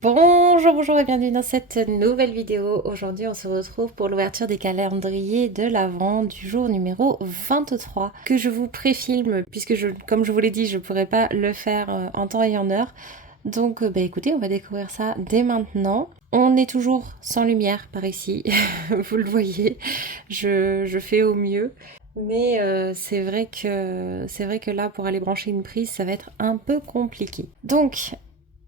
Bonjour, bonjour et bienvenue dans cette nouvelle vidéo. Aujourd'hui, on se retrouve pour l'ouverture des calendriers de l'Avent du jour numéro 23 que je vous préfilme puisque comme je vous l'ai dit, je ne pourrais pas le faire en temps et en heure. Donc écoutez, on va découvrir ça dès maintenant. On est toujours sans lumière par ici, vous le voyez, je fais au mieux. Mais c'est vrai que là, pour aller brancher une prise, ça va être un peu compliqué. Donc,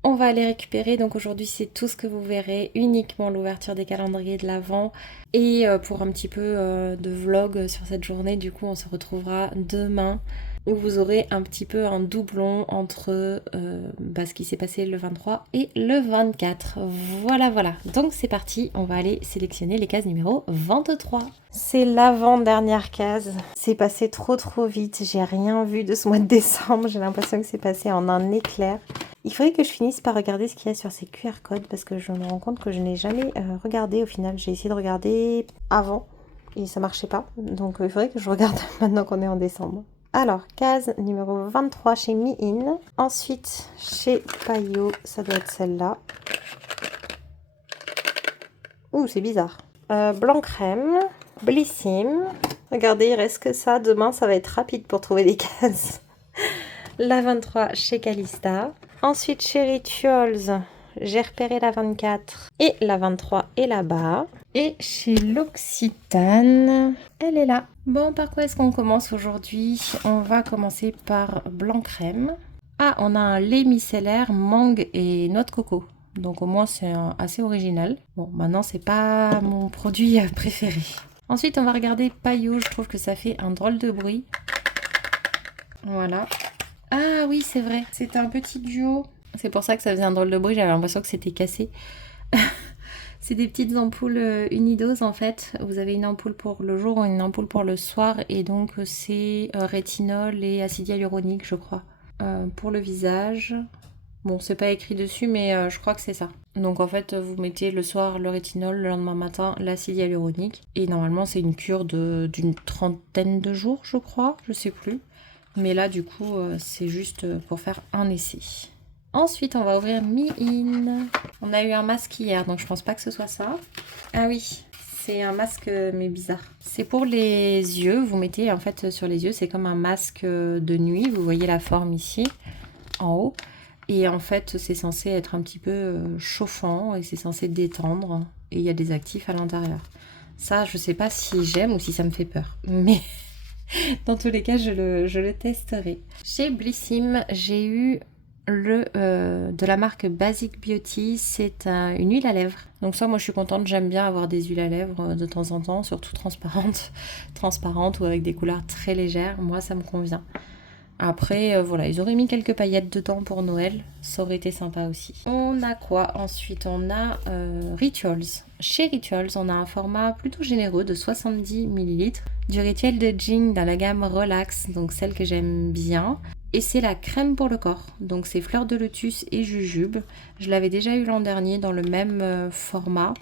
on va aller récupérer, donc aujourd'hui c'est tout ce que vous verrez, uniquement l'ouverture des calendriers de l'Avent et pour un petit peu de vlog sur cette journée, du coup on se retrouvera demain où vous aurez un petit peu un doublon entre ce qui s'est passé le 23 et le 24. Voilà, voilà, donc c'est parti, on va aller sélectionner les cases numéro 23. C'est l'avant-dernière case, c'est passé trop vite, j'ai rien vu de ce mois de décembre, j'ai l'impression que c'est passé en un éclair. Il faudrait que je finisse par regarder ce qu'il y a sur ces QR codes parce que je me rends compte que je n'ai jamais regardé au final. J'ai essayé de regarder avant et ça marchait pas. Donc il faudrait que je regarde maintenant qu'on est en décembre. Alors, case numéro 23 chez Mi-In. Ensuite, chez Paillot, ça doit être celle-là. Ouh, c'est bizarre. Blanc crème, Blissim. Regardez, il reste que ça. Demain, ça va être rapide pour trouver des cases. La 23 chez Calista. Ensuite, chez Rituals, j'ai repéré la 24 et la 23 est là-bas. Et chez l'Occitane, elle est là. Bon, par quoi est-ce qu'on commence aujourd'hui? On va commencer par blanc crème. Ah, on a un lait micellaire mangue et noix de coco. Donc au moins c'est assez original. Bon, maintenant c'est pas mon produit préféré. Ensuite, on va regarder Paillot. Je trouve que ça fait un drôle de bruit. Voilà. Ah oui, c'est vrai, c'est un petit duo. C'est pour ça que ça faisait un drôle de bruit, j'avais l'impression que c'était cassé. C'est des petites ampoules Unidos en fait. Vous avez une ampoule pour le jour et une ampoule pour le soir. Et donc c'est rétinol et acide hyaluronique, je crois. Pour le visage. Bon, c'est pas écrit dessus, mais je crois que c'est ça. Donc en fait, vous mettez le soir le rétinol, le lendemain matin l'acide hyaluronique. Et normalement, c'est une cure d'une trentaine de jours, je crois. Je sais plus. Mais là, du coup, c'est juste pour faire un essai. Ensuite, on va ouvrir Mi-In. On a eu un masque hier, donc je pense pas que ce soit ça. Ah oui, c'est un masque, mais bizarre. C'est pour les yeux. Vous mettez, en fait, sur les yeux, c'est comme un masque de nuit. Vous voyez la forme ici, en haut. Et en fait, c'est censé être un petit peu chauffant et c'est censé détendre. Et il y a des actifs à l'intérieur. Ça, je sais pas si j'aime ou si ça me fait peur. Mais... dans tous les cas, je le testerai. Chez Blissim, j'ai eu de la marque Basic Beauty. C'est une huile à lèvres. Donc ça, moi, je suis contente. J'aime bien avoir des huiles à lèvres de temps en temps, surtout transparentes ou avec des couleurs très légères. Moi, ça me convient. Après, voilà, ils auraient mis quelques paillettes dedans pour Noël. Ça aurait été sympa aussi. On a quoi ensuite? On a Rituals. Chez Rituals, on a un format plutôt généreux de 70 ml. Du rituel de Jing dans la gamme Relax, donc celle que j'aime bien. Et c'est la crème pour le corps. Donc c'est fleur de lotus et jujube. Je l'avais déjà eu l'an dernier dans le même format.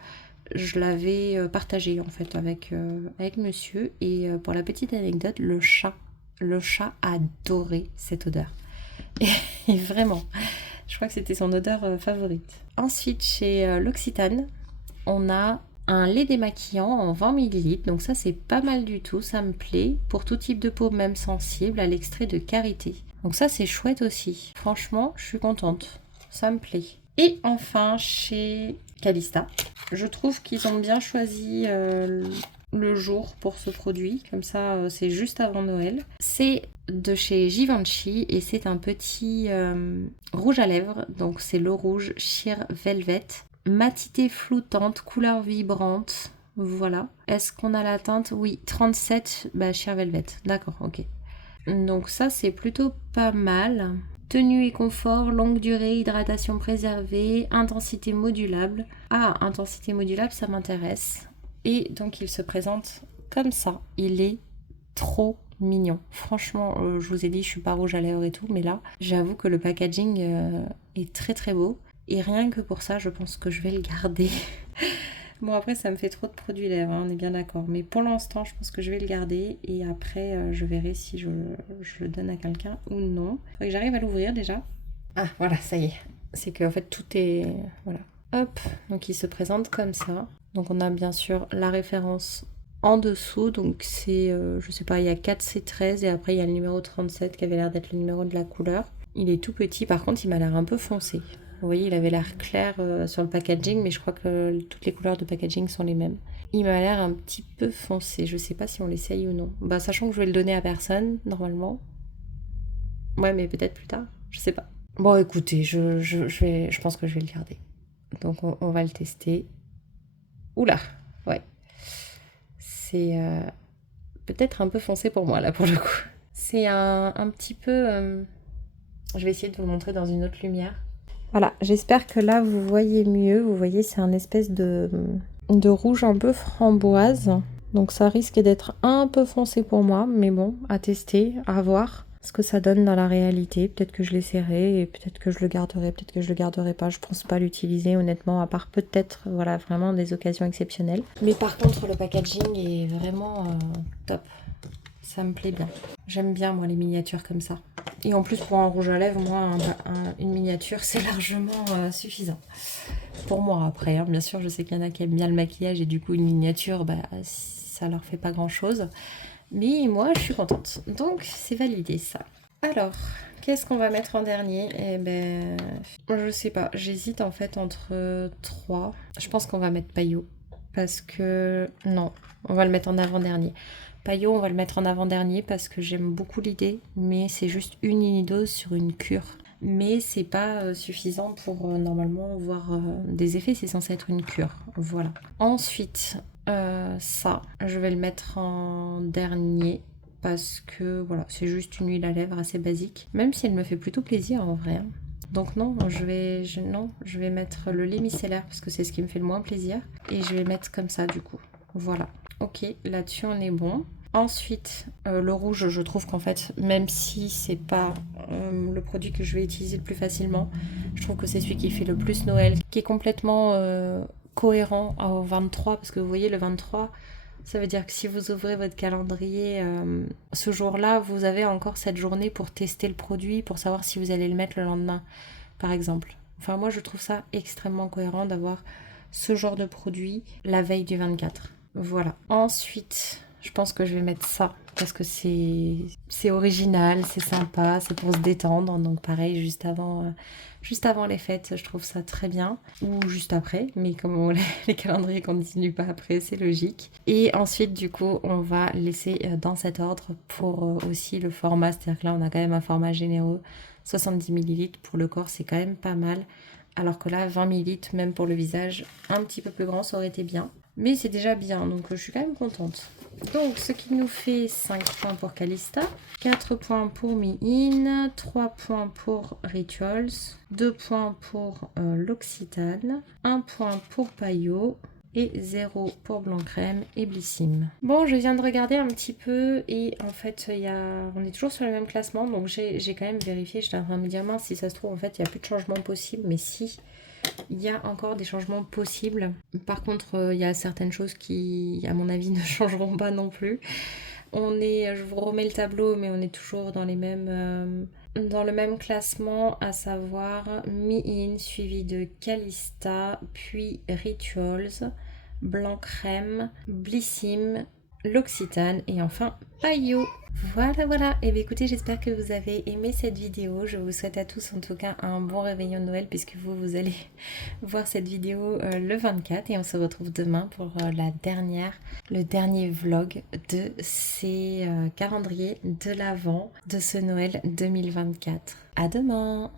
Je l'avais partagé en fait avec monsieur. Et pour la petite anecdote, le chat adorait cette odeur. Et vraiment, je crois que c'était son odeur favorite. Ensuite, chez l'Occitane, on a un lait démaquillant en 20 ml. Donc ça, c'est pas mal du tout. Ça me plaît. Pour tout type de peau, même sensible, à l'extrait de karité. Donc ça, c'est chouette aussi. Franchement, je suis contente. Ça me plaît. Et enfin, chez Calista, je trouve qu'ils ont bien choisi le jour pour ce produit. Comme ça, c'est juste avant Noël. C'est de chez Givenchy et c'est un petit rouge à lèvres. Donc c'est le rouge Sheer Velvet. Matité floutante, couleur vibrante. Voilà. Est-ce qu'on a la teinte? Oui, 37, Sheer Velvet. D'accord, ok. Donc ça, c'est plutôt pas mal. Tenue et confort, longue durée, hydratation préservée, intensité modulable. Ah, intensité modulable, ça m'intéresse. Et donc, il se présente comme ça. Il est trop mignon. Franchement, je vous ai dit, je suis pas rouge à lèvres et tout, mais là, j'avoue que le packaging est très très beau. Et rien que pour ça, je pense que je vais le garder. Bon, après, ça me fait trop de produits lèvres, hein, on est bien d'accord. Mais pour l'instant, je pense que je vais le garder. Et après, je verrai si je le donne à quelqu'un ou non. Il faudrait que j'arrive à l'ouvrir déjà. Ah, voilà, ça y est. c'est qu'en fait tout est... Voilà. Hop, donc il se présente comme ça. Donc on a bien sûr la référence en dessous, donc c'est, je sais pas, il y a 4C13 et après il y a le numéro 37 qui avait l'air d'être le numéro de la couleur. Il est tout petit, par contre il m'a l'air un peu foncé. Vous voyez, il avait l'air clair sur le packaging, mais je crois que toutes les couleurs de packaging sont les mêmes. Il m'a l'air un petit peu foncé, je sais pas si on l'essaye ou non. Bah sachant que je vais le donner à personne, normalement. Ouais, mais peut-être plus tard, je sais pas. Bon écoutez, je pense que je vais le garder. Donc on va le tester. Oula, ouais. C'est peut-être un peu foncé pour moi là pour le coup. C'est un petit peu... Je vais essayer de vous le montrer dans une autre lumière. Voilà, j'espère que là vous voyez mieux. Vous voyez, c'est un espèce de rouge un peu framboise. Donc ça risque d'être un peu foncé pour moi, mais bon, à tester, à voir ce que ça donne dans la réalité. Peut-être que je l'essaierai et peut-être que je le garderai, peut-être que je le garderai pas. Je pense pas l'utiliser honnêtement, à part peut-être, voilà, vraiment des occasions exceptionnelles. Mais par contre, le packaging est vraiment top. Ça me plaît bien. J'aime bien moi les miniatures comme ça. Et en plus pour un rouge à lèvres, moi une miniature c'est largement suffisant. Pour moi après, hein. Bien sûr je sais qu'il y en a qui aiment bien le maquillage et du coup une miniature bah, ça leur fait pas grand chose. Mais moi je suis contente. Donc c'est validé ça. Alors, qu'est-ce qu'on va mettre en dernier? Eh ben, je sais pas. J'hésite en fait entre trois. Je pense qu'on va mettre Payot. Parce que... Non, on va le mettre en avant-dernier. Payot, on va le mettre en avant-dernier parce que j'aime beaucoup l'idée. Mais c'est juste une unidose sur une cure. Mais c'est pas suffisant pour normalement voir des effets. C'est censé être une cure. Voilà. Ensuite, ça, je vais le mettre en dernier parce que voilà, c'est juste une huile à lèvres assez basique, même si elle me fait plutôt plaisir en vrai. Donc non, je vais mettre le lait micellaire parce que c'est ce qui me fait le moins plaisir et je vais mettre comme ça du coup. Voilà. Ok, là-dessus on est bon. Ensuite, le rouge, je trouve qu'en fait, même si c'est pas le produit que je vais utiliser le plus facilement, je trouve que c'est celui qui fait le plus Noël, qui est complètement cohérent au 23, parce que vous voyez, le 23, ça veut dire que si vous ouvrez votre calendrier ce jour-là, vous avez encore cette journée pour tester le produit, pour savoir si vous allez le mettre le lendemain, par exemple. Enfin, moi, je trouve ça extrêmement cohérent d'avoir ce genre de produit la veille du 24. Voilà. Ensuite, je pense que je vais mettre ça parce que c'est original, c'est sympa, c'est pour se détendre. Donc pareil, juste avant les fêtes, je trouve ça très bien. Ou juste après, mais comme les calendriers continuent pas après, c'est logique. Et ensuite, du coup, on va laisser dans cet ordre pour aussi le format. C'est-à-dire que là, on a quand même un format généreux. 70 ml pour le corps, c'est quand même pas mal. Alors que là, 20 ml, même pour le visage, un petit peu plus grand, ça aurait été bien. Mais c'est déjà bien, donc je suis quand même contente. Donc, ce qui nous fait 5 points pour Calista, 4 points pour Me-In, 3 points pour Rituals, 2 points pour l'Occitane, 1 point pour Payot et 0 pour Blanc Crème et Blissim. Bon, je viens de regarder un petit peu et en fait, on est toujours sur le même classement, donc j'ai quand même vérifié, j'étais en train de me dire, mince, si ça se trouve, en fait, il n'y a plus de changement possible, mais si... Il y a encore des changements possibles. Par contre, il y a certaines choses qui, à mon avis, ne changeront pas non plus. Je vous remets le tableau, mais on est toujours dans dans le même classement, à savoir Me-In suivi de Calista, puis Rituals, Blanc Crème, Blissim, l'Occitane et enfin Payot. Voilà. Et bien écoutez, j'espère que vous avez aimé cette vidéo. Je vous souhaite à tous en tout cas un bon réveillon de Noël puisque vous allez voir cette vidéo le 24 et on se retrouve demain pour le dernier vlog de ces calendriers de l'Avent de ce Noël 2024. À demain!